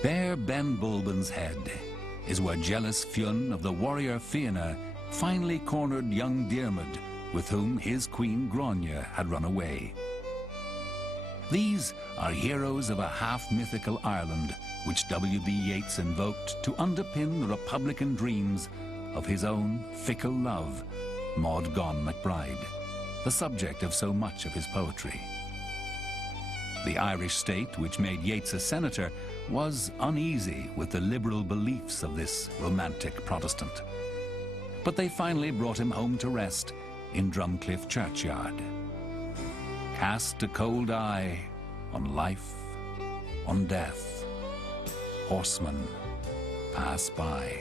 There Ben Bulben's head is where jealous Fionn of the warrior Fianna finally cornered young Diarmid, with whom his queen Grania had run away. These are heroes of a half-mythical Ireland which W.B. Yeats invoked to underpin the republican dreams of his own fickle love, Maud Gonne MacBride, the subject of so much of his poetry. The Irish state, which made Yeats a senator, was uneasy with the liberal beliefs of this romantic Protestant. But they finally brought him home to rest in Drumcliff churchyard. Cast a cold eye on life, on death. Horsemen pass by.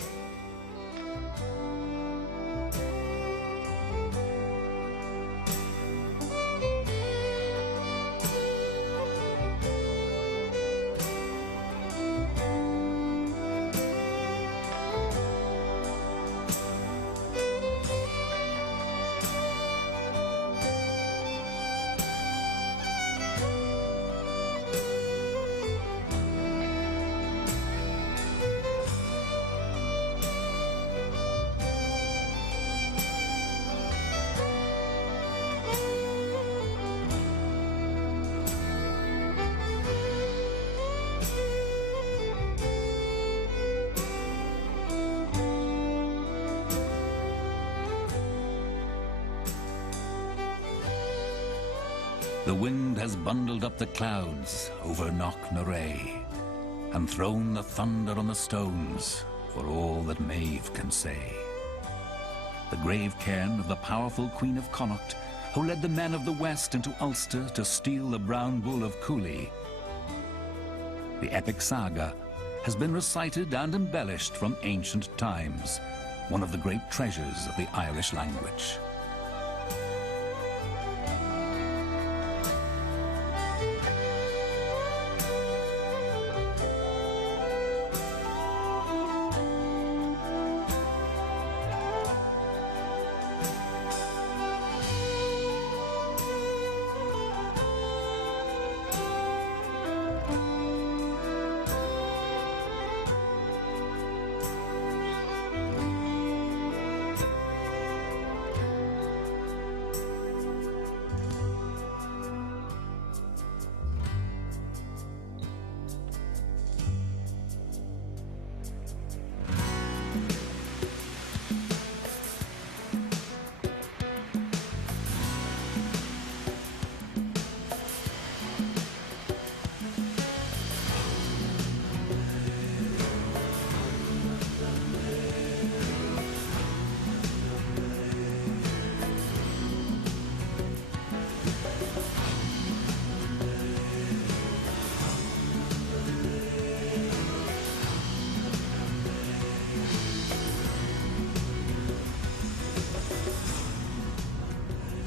The wind has bundled up the clouds over Knocknarea and thrown the thunder on the stones, for all that Maeve can say. The grave cairn of the powerful Queen of Connaught, who led the men of the West into Ulster to steal the brown bull of Cooley. The epic saga has been recited and embellished from ancient times, one of the great treasures of the Irish language.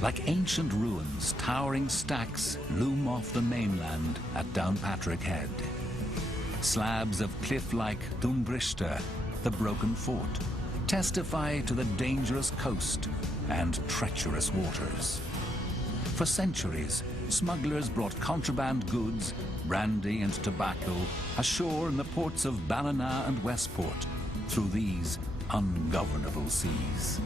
Like ancient ruins, towering stacks loom off the mainland at Downpatrick Head. Slabs of cliff-like Dumbrista, the broken fort, testify to the dangerous coast and treacherous waters. For centuries, smugglers brought contraband goods, brandy and tobacco, ashore in the ports of Ballina and Westport through these ungovernable seas.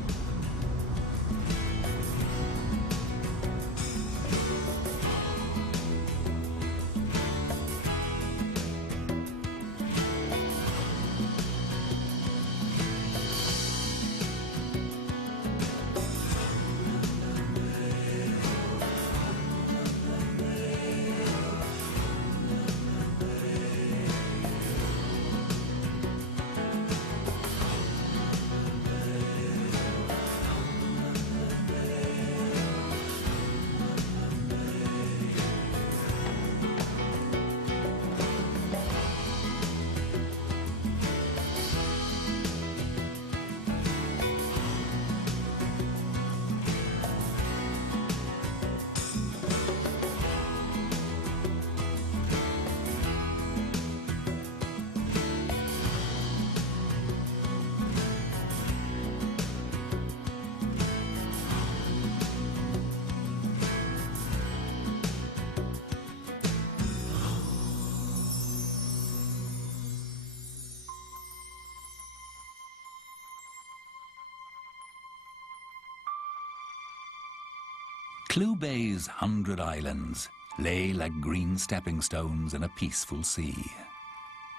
Clew Bay's 100 islands lay like green stepping stones in a peaceful sea.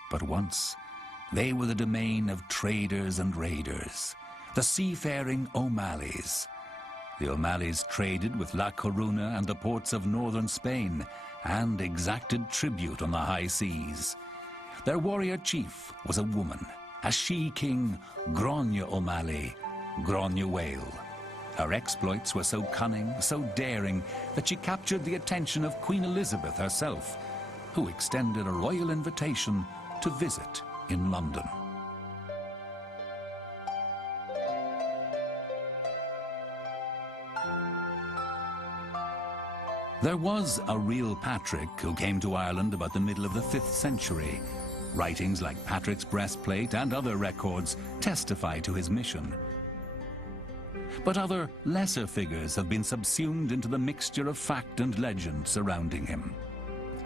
But once, they were the domain of traders and raiders, the seafaring O'Malleys. The O'Malleys traded with La Coruna and the ports of northern Spain and exacted tribute on the high seas. Their warrior chief was a woman, a she-king, Grania O'Malley, Grania Whale. Her exploits were so cunning, so daring, that she captured the attention of Queen Elizabeth herself, who extended a royal invitation to visit in London. There was a real Patrick who came to Ireland about the middle of the 5th century. Writings like Patrick's Breastplate and other records testify to his mission. But other, lesser figures have been subsumed into the mixture of fact and legend surrounding him.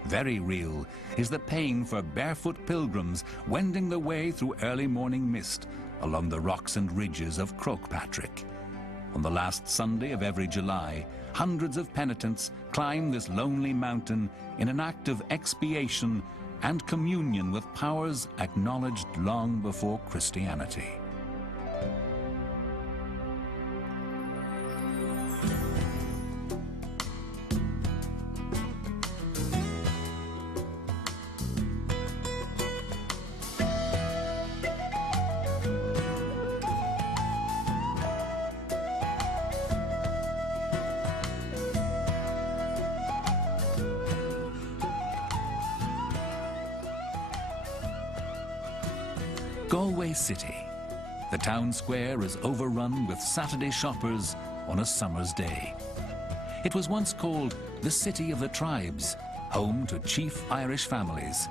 Very real is the pain for barefoot pilgrims wending the way through early morning mist along the rocks and ridges of Croagh-Patrick. On the last Sunday of every July, hundreds of penitents climb this lonely mountain in an act of expiation and communion with powers acknowledged long before Christianity. Galway City. The town square is overrun with Saturday shoppers on a summer's day. It was once called the City of the Tribes, home to chief Irish families,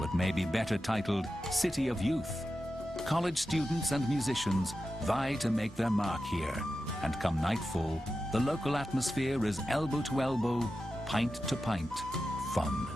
but maybe better titled City of Youth. College students and musicians vie to make their mark here, and come nightfall, the local atmosphere is elbow to elbow, pint to pint fun.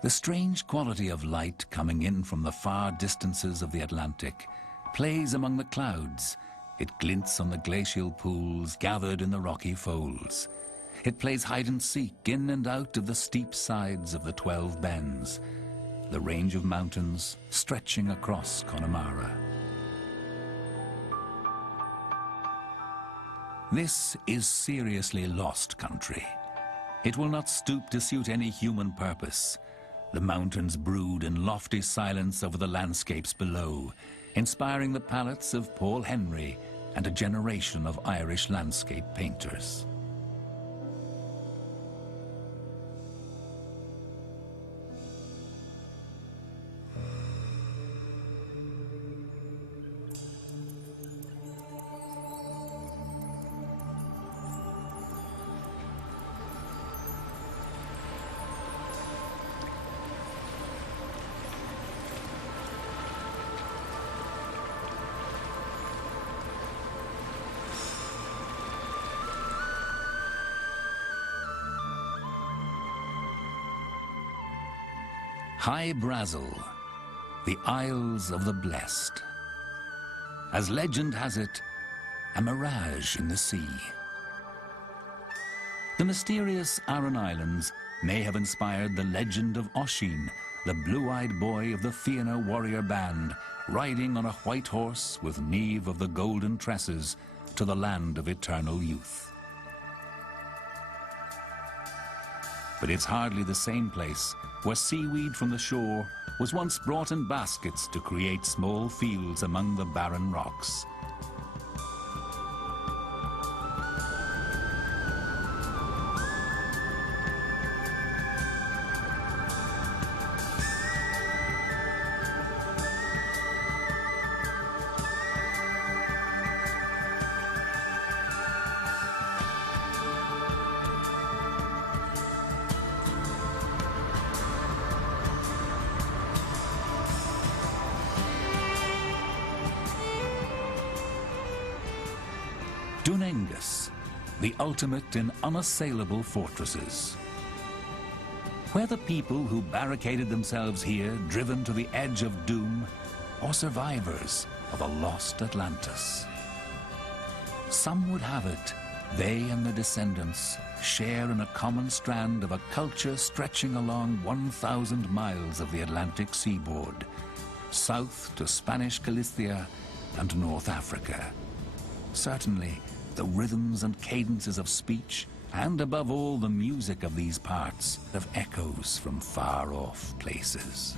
The strange quality of light coming in from the far distances of the Atlantic plays among the clouds. It glints on the glacial pools gathered in the rocky folds. It plays hide and seek in and out of the steep sides of the 12 bens, the range of mountains stretching across Connemara. This is seriously lost country. It will not stoop to suit any human purpose. The mountains brood in lofty silence over the landscapes below, inspiring the palettes of Paul Henry and a generation of Irish landscape painters. High Brazil, the Isles of the Blessed. As legend has it, a mirage in the sea. The mysterious Aran Islands may have inspired the legend of Oisin, the blue-eyed boy of the Fianna warrior band, riding on a white horse with Maeve of the golden tresses to the land of eternal youth. But it's hardly the same place where seaweed from the shore was once brought in baskets to create small fields among the barren rocks. Dunengus, the ultimate in unassailable fortresses. Were the people who barricaded themselves here driven to the edge of doom, or survivors of a lost Atlantis? Some would have it they and their descendants share in a common strand of a culture stretching along 1,000 miles of the Atlantic seaboard, south to Spanish Galicia and North Africa. Certainly, the rhythms and cadences of speech, and above all the music of these parts, have echoes from far-off places.